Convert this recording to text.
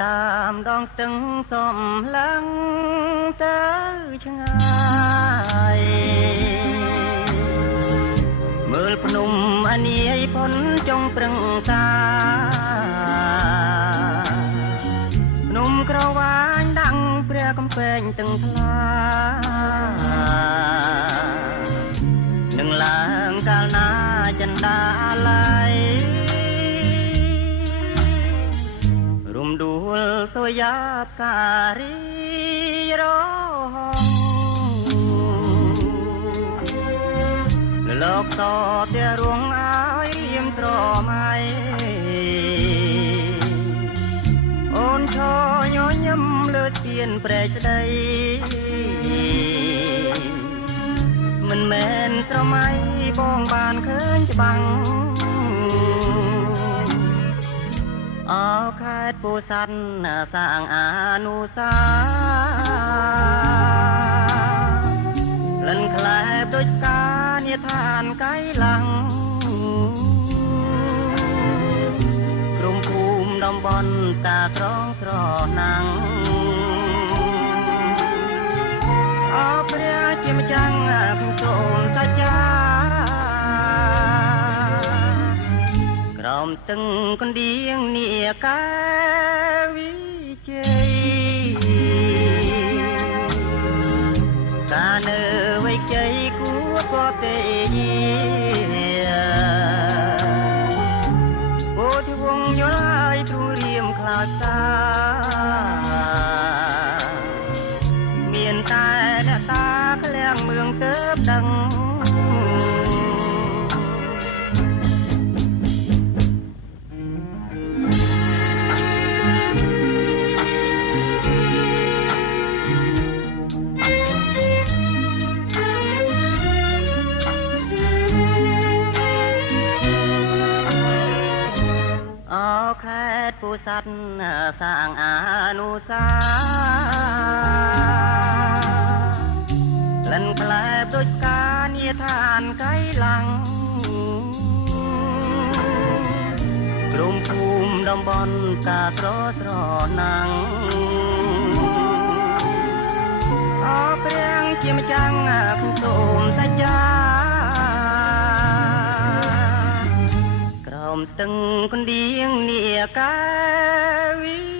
តាមដងស្ទឹងសំឡើងទៅឆ្ងាយមើលភ្នំអានាយផុនចុងប្រឹងតាភ្នំក្រវាញដាក់ព្រះកំពែងទឹងថ្លានឹងឡើងកាលណាចិន្តាឡៃដួលសូយ៉ាបការីរហងលោកតតែរួងឲ្យរៀមត្រមៃអូនឈរញញឹមលើទៀនព្រែកស្ដីមិនមែនស្រមៃបងបានឃើញច្បាំងអោខេត្តពោធិ៍សាត់សាងអនុសាលិនក្លែបដូចការនិឋានកៃឡាំងក្រុមភូមិតំបន់តាត្រង់ស្រណាំងអោព្រះជាម្ចាំងសូមសច្ចាក្រោមស្ទឹងកណ្ដៀងនាកាវិជ័យការនៅវ័យជ័យគួរក៏ទេពោធិវង្សយល់ឲ្យទ្រូរៀមខ្លោចតាមានតែអ្នកតាក្លៀងមឿងទៅដឹងខេត្តពោធិ៍សាត់សាងអនុសាលិនក្លែបដូចការនិឋានកៃឡាំងក្រុមភូមិតំបន់តាត្រស្រណាំងអោព្រះជាម្ចាំងសូមសច្ចាស្ទឹងកណ្ដៀងនាកាវិ